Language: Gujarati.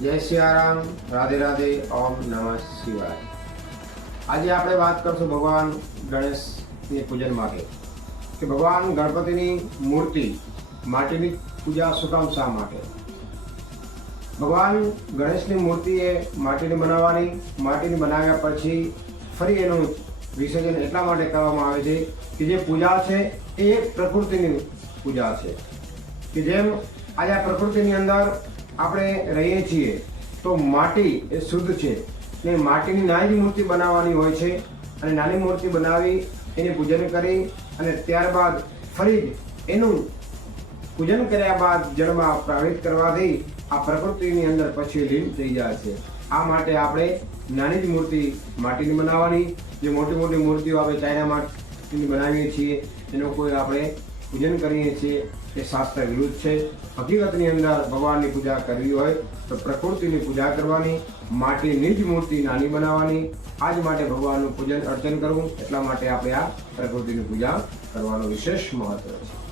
जय सियाराम, राधे राधे, ओम नमः शिवाय। आज આપણે વાત કરશું ભગવાન ગણેશની પૂજન માટે કે ભગવાન ગણપતિની મૂર્તિ માટીની પૂજા શું કામ શા માટે? ભગવાન ગણેશની મૂર્તિ એ માટીની બનાવવાની, માટીની બનાવ્યા પછી ફરી એનું વિસર્જન એટલા માટે કરવામાં આવે છે કે જે પૂજા છે એ એક પ્રકૃતિની પૂજા છે કે જેમ આજે આ પ્રકૃતિની અંદર આપણે રહીએ છીએ તો માટી એ શુદ્ધ છે ને માટીની નાની મૂર્તિ બનાવવાની હોય છે અને નાની મૂર્તિ બનાવી એની પૂજન કરી અને ત્યારબાદ ફરી એનું પૂજન કર્યા બાદ જળમાં પ્રવાહિત કરવાથી આ પ્રકૃતિની અંદર પછી લીન થઈ જાય છે। આ માટે આપણે નાની જ મૂર્તિ માટીની બનાવવાની, જે મોટી મોટી મૂર્તિઓ આપણે ચાઇના માટીની બનાવીએ છીએ એનું કોઈ આપણે પૂજન કરીએ છીએ એ શાસ્ત્ર વિરુદ્ધ છે। હકીકતની અંદર ભગવાનની પૂજા કરવી હોય તો પ્રકૃતિની પૂજા કરવાની, માટીની જ મૂર્તિ નાની બનાવવાની। આજ માટે ભગવાનનું પૂજન અર્ચન કરવું, એટલા માટે આપણે આ પ્રકૃતિની પૂજા કરવાનું વિશેષ મહત્વ છે।